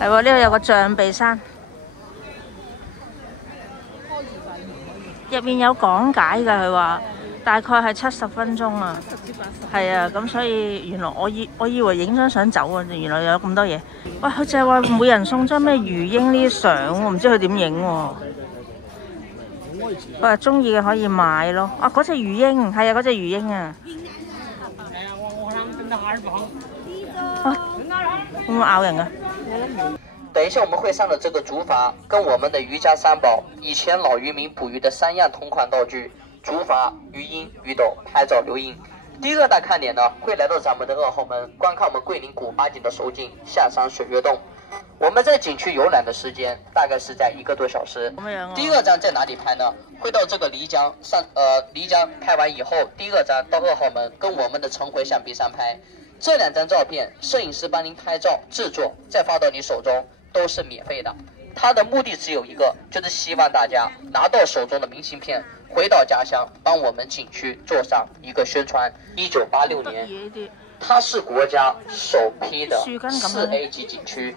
係喎，呢度有個象鼻山，入面有講解㗎，佢話大概係70分鐘啊。係啊，咁所以原來我以為影張相走啊，原來有咁多嘢。哇！佢就係話每人送張咩魚鷹呢啲相喎，唔知佢點影喎。佢話中意嘅可以買咯。啊，嗰隻魚鷹係啊，嗰隻魚鷹啊。會唔會咬人啊？等一下我們會上的這個竹筏，跟我們的漁家三寶，以前老漁民捕魚的3樣同款道具：竹筏、魚鷹、魚斗，拍照留影。第2個大看點呢，會來到咱們的2號門，觀看我們桂林古八景的首景象山水月洞。我們在景區遊覽的時間大概是在1個多小時。第2張在哪裡拍呢？會到這個漓江漓江拍完以後，第2張到2號門跟我們的城回象鼻山拍。這2張照片，攝影師幫您拍照製作，再發到你手中，都是免費的。它的目的只有一個，就是希望大家拿到手中的明信片，回到家鄉，幫我們景區做上一個宣傳。1986年，它是國家首批的4A 級景區，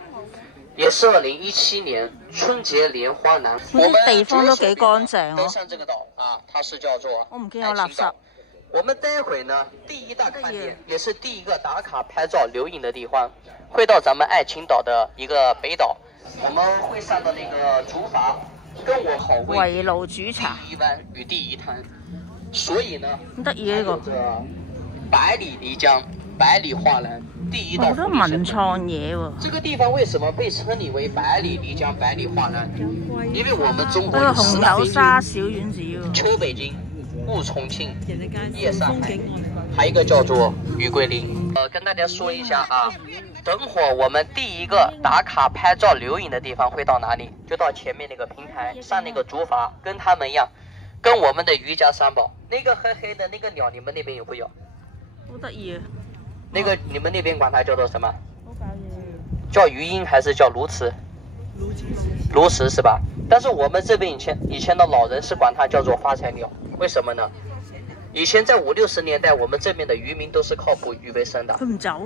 也是2017年春節聯歡南。我們地方都幾乾淨登上這個島啊，它是叫做我唔見有垃圾。我們待會呢，第1大看點也是第1個打卡拍照留影的地方，會到咱們愛青島的一個北島。我們會上到那個竹筏，跟我好圍爐煮茶，第1灣與第1灘。所以呢，咁得意呢個百里漓江、百里畫欄第1道。好多文創嘢喎。這個地方為什麼被稱你為百里漓江、百里畫欄？因為我們中國有紅豆沙小丸子喎。秋北京、雾重慶、夜上海，還有一個叫做雨桂林。跟大家說一下啊，等會兒我們第1個打卡拍照留影的地方會到哪裡？就到前面那個平台上那個竹筏，跟他們一樣，跟我們的漁家三寶。那個黑黑的那個鳥，你們那邊有沒有？好得意啊！那個你們那邊管它叫做什麼？叫魚鷹還是叫鸕鶿？鸕鶿是吧？但是我們這邊以前的老人是管它叫做發財鳥，為什麼呢？以前在50、60年代，我們這邊的漁民都是靠捕魚為生的。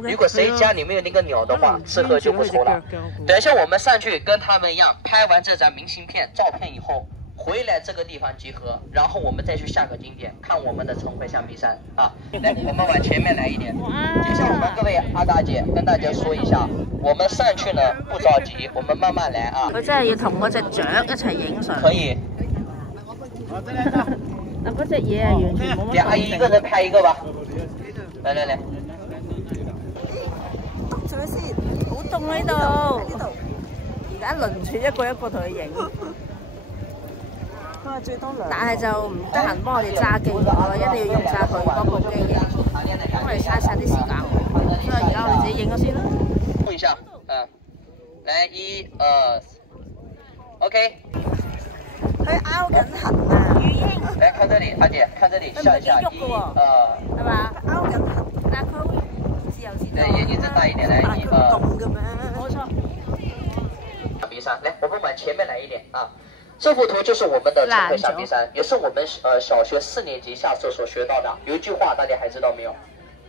如果誰家裡沒有那個鳥的話，吃喝就不愁了。等一下我們上去跟他們一樣，拍完這張明信片照片以後，回來這個地方集合，然後我們再去下個景點看我們的城回象鼻山啊。來，我們往前面來一點。接下來我們各位阿大姐跟大家說一下，我們上去呢不着急，我們慢慢來啊。佢真係要同嗰隻雀一齊影相。可以。嗱，嗰隻嘢係完全冇乜。阿姨一個人拍一個吧。來來來。做咩先？好凍呢度。而家輪住一個一個同佢影。佢話最多兩。但係就唔得閒幫我哋揸機，我一定要用晒佢嗰部機嘅，咁我哋嘥晒啲時間。所以而家我哋自己影咗先啦。碰一下，來1、2 ，OK。佢拗緊痕啊！魚鷹。來看這裡，阿姐，看這裡，笑一下，1、2。係嘛？拗緊痕，但係佢會自由自在。眼睛睜大一點，來1、2。凍嘅咩？冇錯。鼻山，來，我們往前面來一點啊。這幅圖就是我們的城回象鼻山，也是我們小學4年級下冊所學到的。有一句話大家還知道沒有？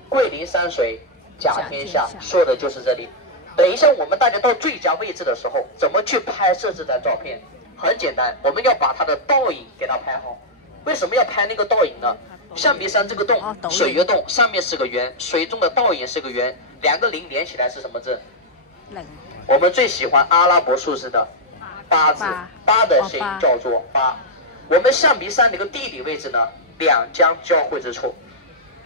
桂林山水甲天下，說的就是這裡。等一下我們大家到最佳位置的時候，怎麼去拍攝這張照片？很簡單，我們要把它的倒影給它拍好。為什麼要拍那個倒影呢？象鼻山這個洞，水月洞上面是個圓，水中的倒影是個圓，2個0連起來是什麼字？0。我們最喜歡阿拉伯數字的8字，八的諧音叫做8。我們象鼻山那個地理位置呢，2江交匯之處，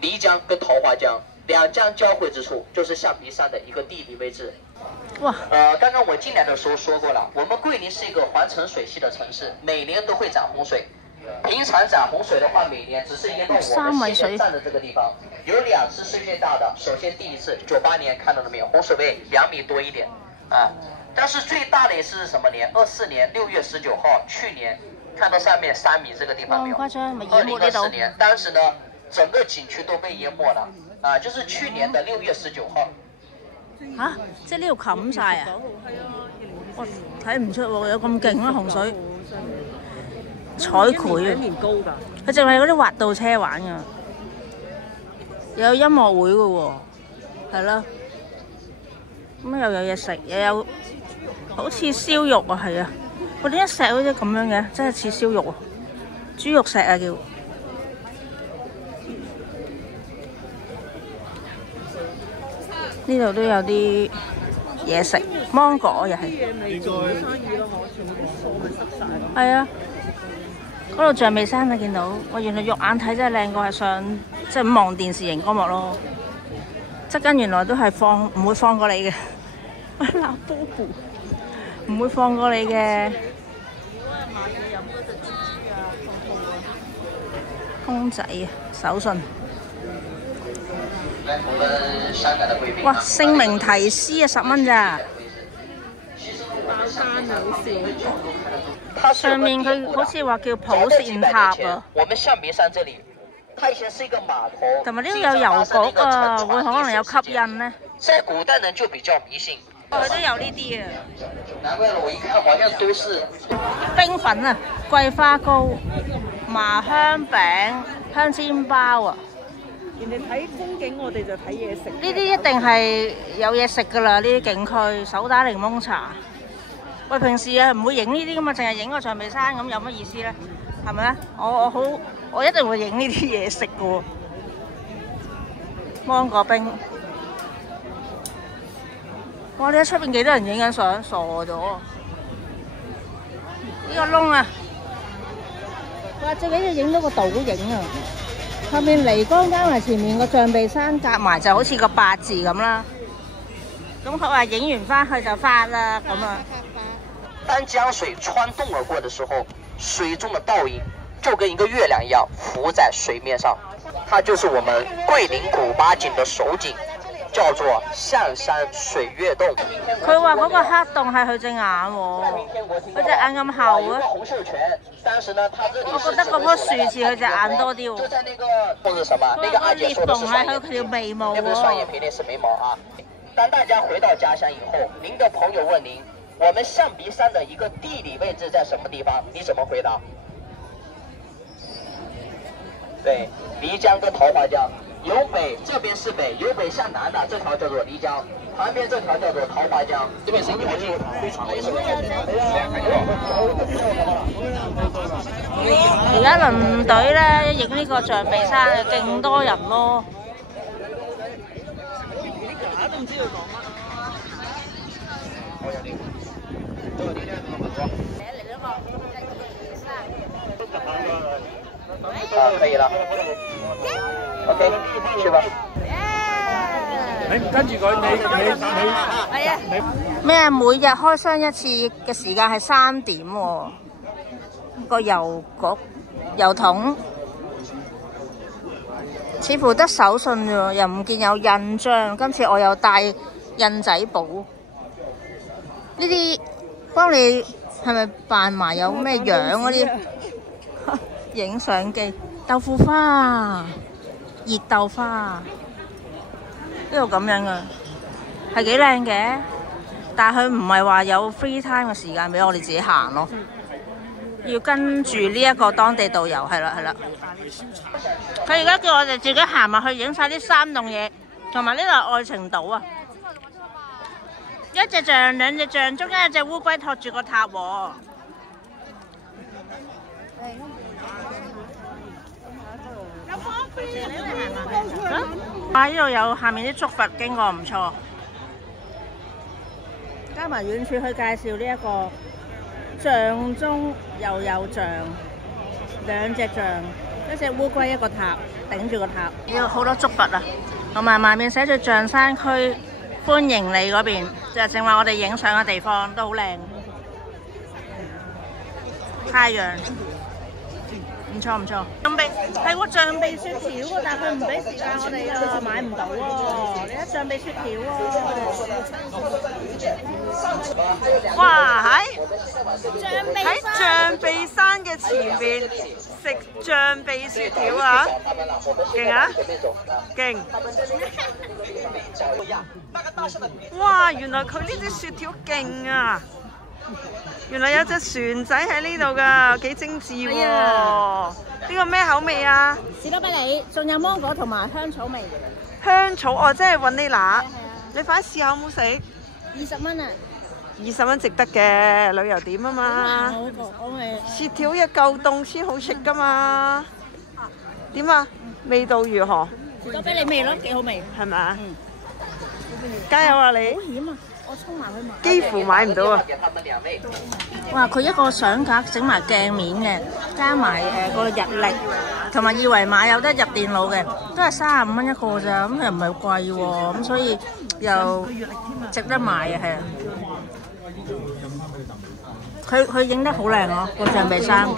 漓江跟桃花江2江交匯之處就是象鼻山的一個地理位置。哇！剛剛我進來的時候說過了，我們桂林是一個環城水系的城市，每年都會漲洪水。平常漲洪水的話，每年只是淹到我們現在站的這個地方。有2次是最大的，首先第1次98年看到了沒有，洪水位2米多一點啊。但是最大的一次是什麼年？24年6月19號，去年看到上面3米這個地方沒有？2024年，當時呢整個景區都被淹沒了啊，就是去年的6月19號。嚇！即係呢度冚晒啊！我睇唔出喎，有咁勁啦洪水，彩繪啊！佢淨係嗰啲滑道車玩㗎，有音樂會㗎喎，係咯。咁又有嘢食，又有好似燒肉啊，係啊！我點解石好似咁樣嘅？真係似燒肉啊！豬肉石啊叫。呢度都有啲嘢食，芒果又係。係啊，嗰度象鼻山啊，見到我原來肉眼睇真係靚過係上即係望電視熒光幕咯。側根原來都係唔會放過你嘅，鬧波布唔會放過你嘅。公仔啊，手信。哇！姓名提示啊，10蚊咋？上面佢好似話叫普善塔啊。我們象鼻山這裡，它以前是一個碼頭。同埋呢度有郵局啊，會可能有吸引呢。在古代人就比較迷信。佢都有呢啲啊。難怪我一看好像都是冰粉啊，桂花糕、麻香餅、香煎包啊。人哋睇風景，我哋就睇嘢食。呢啲一定係有嘢食㗎啦！呢啲景區手打檸檬茶。喂，平時啊唔會影呢啲㗎嘛，淨係影個象鼻山咁有乜意思咧？係咪啊？我一定會影呢啲嘢食㗎喎。芒果冰。哇！你喺出邊幾多人影緊相？傻咗。呢個窿啊！哇！最緊要影到個倒影啊！後面漓江加埋前面個象鼻山夾埋就好似個8字咁啦。咁佢話影完翻去就發啦咁啊。當江水穿洞而過的時候，水中的倒影就跟一個月亮一樣浮在水面上。它就是我們桂林古巴景的首景，叫做象山水月洞。佢話嗰個黑洞係佢隻眼喎，佢隻眼咁厚啊。我覺得嗰棵樹似佢隻眼多啲喎。就在那個或者什麼，那個阿姐說的是雙眼皮，那不是雙眼皮，那是眉毛啊。當大家回到家鄉以後，您的朋友問您，我們象鼻山的一個地理位置在什麼地方？你怎麼回答？對，漓江跟桃花江，由北這邊是北，由北向南的這條叫做漓江，旁邊這條叫做桃花江。這邊是一條街，而家輪隊咧影呢個象鼻山，勁多人咯。都唔知佢講乜。可以了。OK， 去吧。你跟住佢，你咩？每日開箱一次嘅時間係3點喎。個郵局郵筒似乎得手信喎，又唔見有印章。今次我又帶印仔簿，呢啲幫你係咪扮埋有咩樣嗰啲？影相機，豆腐花，熱豆花，呢度咁樣嘅，係幾靚嘅。但係佢唔係話有 free time 嘅時間俾我哋自己行咯，要跟住呢一個當地導遊，係啦係啦。佢而家叫我哋自己行埋去影晒啲3棟嘢，同埋呢度係愛情島啊！一隻象，兩隻象，中間有隻烏龜托住個塔喎。啊！呢度有下面啲竹筏經過，唔錯。加埋遠處去介紹呢一個象中又有象，兩隻象，一隻烏龜一個塔頂住個塔。呢度好多竹筏啊，同埋埋面寫住象山區歡迎你嗰邊，就係正話我哋影相嘅地方，都好靚。太陽。唔錯唔錯，象鼻係喎，象鼻雪條喎，但係佢唔俾時間我哋啊，買唔到喎。你睇象鼻雪條喎，哇喺象鼻山嘅前邊食象鼻雪條啊！勁啊！勁！哇！原來佢呢啲雪條勁啊！原來有隻船仔喺呢度㗎，幾精緻喎！呢個咩口味啊？士多啤梨，仲有芒果同埋香草味。香草哦，即係雲呢拿。你快試下好唔好食？ 20蚊啊！ 20蚊值得嘅旅遊點啊嘛。雪條一嚿凍先好食噶嘛。點啊？味道如何？咗俾你味咯，幾好味。係咪啊？加油啊你！好險啊！我衝埋去買。幾乎買唔到啊！哇！佢一個相格整埋鏡面嘅，加埋個日曆同埋二維碼有得入電腦嘅，都係35蚊一個咋，咁又唔係貴喎，咁所以又值得買啊，係啊！佢影得好靚咯，個象鼻山。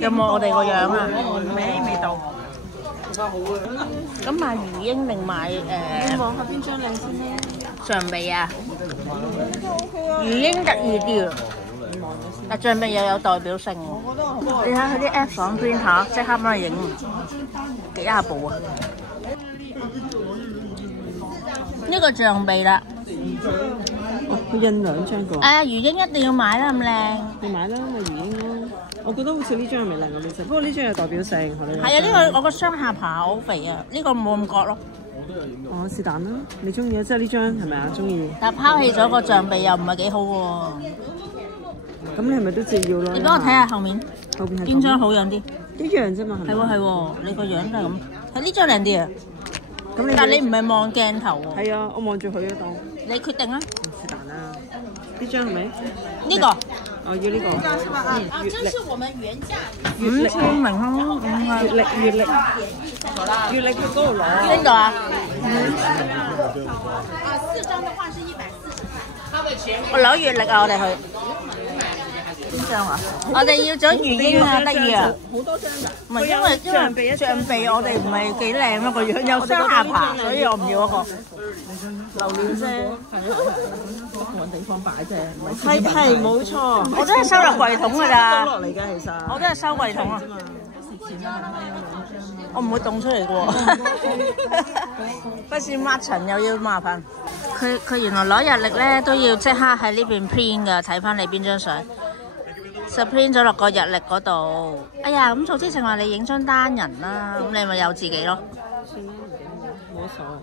有冇我哋個樣啊？未到。咁買魚鷹定買你望下邊張靚先咧？象鼻啊？魚鷹得意啲啊，但象鼻又有代表性喎。你睇佢啲 F 房 printer 即刻幫佢影幾廿部啊！呢個象鼻啦。佢印2張個。魚鷹一定要買啦，咁靚。你買啦，咪魚鷹咯。我覺得好似呢張係咪靚過呢張？不過呢張有代表性。係啊，呢個我個雙下巴好肥啊，呢個冇咁覺咯。哦，是但啦，你中意啊？即係呢張係咪啊？中意。但拋棄咗個象鼻又唔係幾好喎。咁你係咪都照要咯？你幫我睇下後面，後邊係邊張好樣啲？一樣啫嘛，係咪？係喎，你個樣都係咁。睇呢張靚啲啊！咁但係你唔係望鏡頭喎。係啊，我望住佢啊，當。你決定啊？是但啦。呢張係咪？呢個。哦，要呢個。真是我們原價。5000明咯，月曆佢嗰度攞。邊度啊4張的話是140。我攞月曆啊，我哋去。邊張啊？我哋要咗魚鷹啊，得意啊！好多張㗎。唔係因為象鼻我哋唔係幾靚咯個樣，有雙下巴，所以我唔要嗰個。榴蓮啫，揾地方擺啫，唔係。係冇錯，我真係收落櫃桶㗎咋。收落嚟㗎其實。我真係收櫃桶啊！我唔會凍出嚟嘅喎，不是抹塵又要麻煩。佢原來攞日曆咧都要即刻喺呢邊 print 㗎，睇翻你邊張相，就 print 咗落個日曆嗰度。哎呀，咁早之前話你影張單人啦，咁你咪有自己咯。算啦，冇所謂。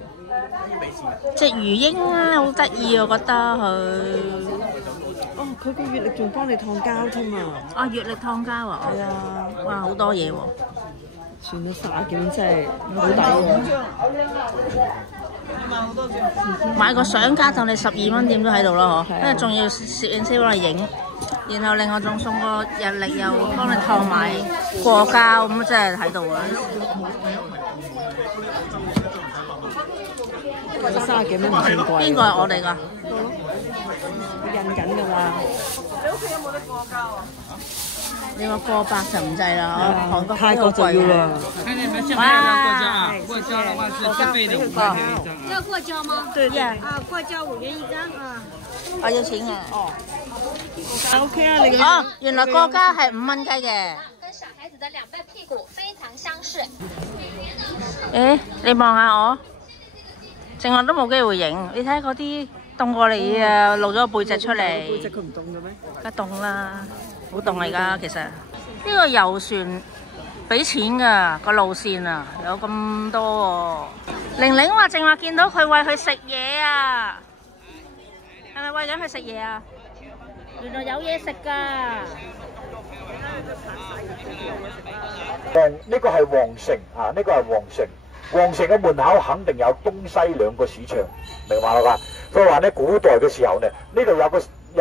隻魚鷹啊，好得意我覺得佢。哦，佢個月曆仲幫你燙膠添啊！啊，月曆燙膠啊！係啊，哇，好多嘢喎！算咗30幾蚊真係好抵喎！買個相架當你12蚊點都喺度咯，嗬！跟住仲要攝影師幫你影，然後另外仲送個日曆又幫你燙埋過膠，咁真係喺度啊！呢個30幾蚊唔算貴。邊個係我哋㗎？印緊㗎啦！你屋企有冇得過膠啊？你話過百就唔制啦，韓國泰國就要啦。看你們下面要過膠啊！過膠的話是自費的5塊錢一張啊。要過膠嗎？對呀。啊，過膠5元1張啊。我要錢啊！哦。OK 啊，你哦，原來過膠係5蚊雞嘅。跟小孩子的2倍屁股非常相似。誒，你望下我，正我都冇機會影。你睇嗰啲凍過嚟啊，露咗個背脊出嚟。背脊佢唔凍嘅咩？梗係凍啦，好凍嚟㗎。其實呢個遊船俾錢㗎，個路線啊有咁多喎。玲玲話淨話見到佢餵佢食嘢啊，係咪餵緊佢食嘢啊？原來有嘢食㗎。呢個係皇城啊，呢個係皇城。皇城嘅門口肯定有東西2個市場，明白啦啩？所以話咧，古代嘅時候咧，呢度有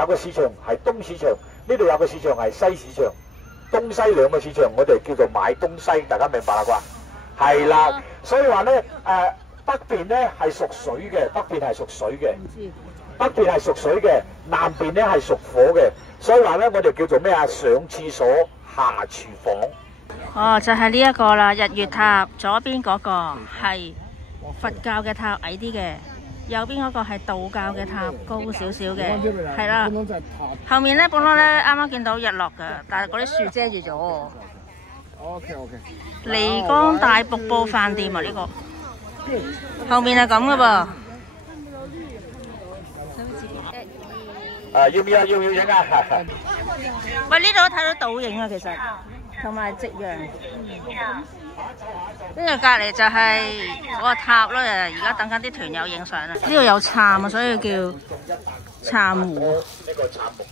個市場係東市場，呢度有個市場係西市場，東西2個市場我哋叫做買東西，大家明白啦啩？係啦，所以話咧北邊咧係屬水嘅，北邊係屬水嘅，北邊係屬水嘅，南邊咧係屬火嘅，所以話咧我哋叫做咩啊？上廁所下廚房。哦，就係呢一個啦，日月塔左邊嗰個係佛教嘅塔，矮啲嘅，右邊嗰個係道教嘅塔，高少少嘅，係啦。後面咧，本來咧啱啱見到日落㗎，但係嗰啲樹遮住咗喎。OK。漓江大瀑布飯店啊，呢個後面係咁嘅噃。要唔要影啊？喂，呢度都睇到倒影啊，其實同埋夕陽。跟住隔離就係嗰個塔咯，而家等緊啲團友影相啦。呢度有杉啊，所以叫杉湖。呢個杉木，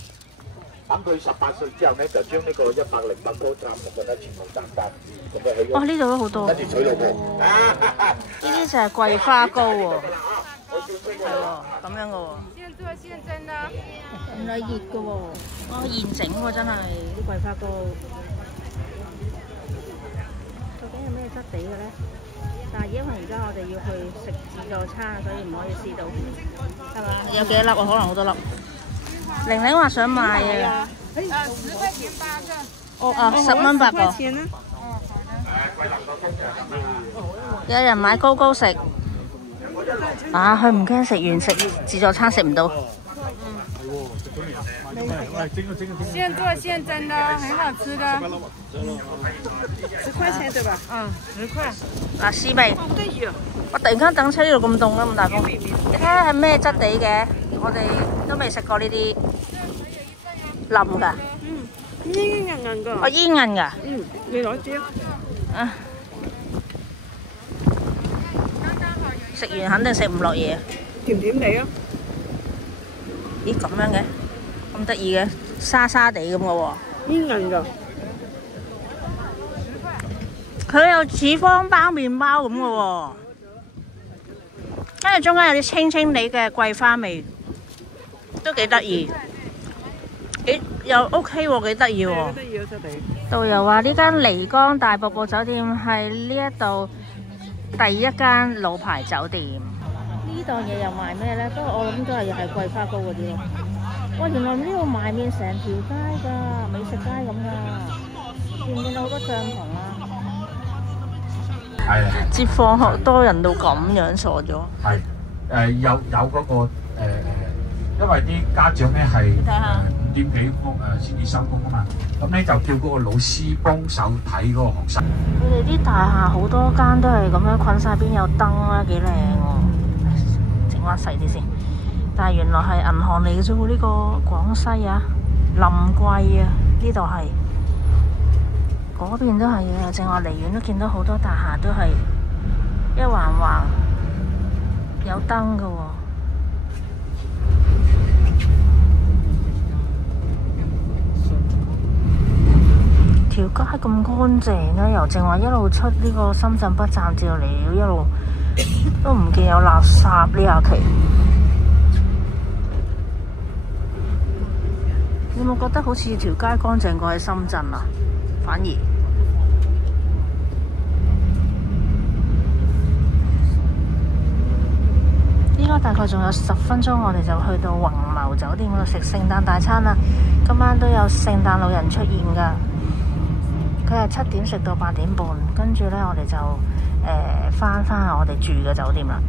等佢18歲之後咧，就將呢個108棵杉木咧全部斬翻，咁就起咗。哇！呢度都好多。跟住娶老婆。呢啲就係桂花糕喎，係喎，咁樣嘅喎。現做現蒸啦。原來熱嘅喎，哦現整喎真係啲桂花糕。究竟有咩質地嘅咧？但係因為而家我哋要去食自助餐，所以唔可以試到，係嘛？有幾多粒啊？可能好多粒。玲玲話想買啊。10塊錢8個。哦啊，10蚊8個。有人買糕糕食。啊！佢唔驚食完食自助餐食唔到。現做現蒸的，很好吃的。10塊錢對吧？嗯，10塊。嗱，試味。我突然間等車呢度咁凍啦，咁大風。你睇下係咩質地嘅？我哋都未食過呢啲腍㗎。煙韌韌㗎。哦，煙韌㗎。你攞支。啊！食完肯定食唔落嘢。甜甜地啊！咦，咁樣嘅？咁得意嘅，沙沙地咁嘅喎。煙韌㗎。佢有似方包麵包咁嘅喎，跟住中間有啲清清地嘅桂花味，都幾得意。幾又 OK 喎，幾得意喎。得意啊，質地。導遊話呢間漓江大瀑布酒店係呢一度第一間老牌酒店。呢檔嘢又賣咩咧？不過我諗都係又係桂花糕嗰啲咯。哇！原來呢度賣麵成條街㗎，美食街咁㗎。見唔見到好多帳篷啊？係啊。接放學多人到咁樣傻咗。係有嗰個因為啲家長咧係5點幾先至收工啊嘛，咁咧就叫嗰個老師幫手睇嗰個學生。佢哋啲大廈好多間都係咁樣困晒邊有燈啦，幾靚喎。整翻細啲先。但係原來係銀行嚟嘅啫喎，呢個廣西啊，臨桂啊，呢度係。嗰邊都係啊，正話離遠都見到好多大廈都係一橫橫有燈嘅喎。條街咁乾淨嘅，由正話一路出呢個深圳北站至到嚟一路都唔見有垃圾呢下期。你有冇覺得好似條街乾淨過喺深圳啊？反而依家大概仲有10分鐘，我哋就去到宏謀酒店嗰度食聖誕大餐啦。今晚都有聖誕老人出現㗎。佢係7點食到8點半，跟住呢，我哋就返我哋住嘅酒店啦。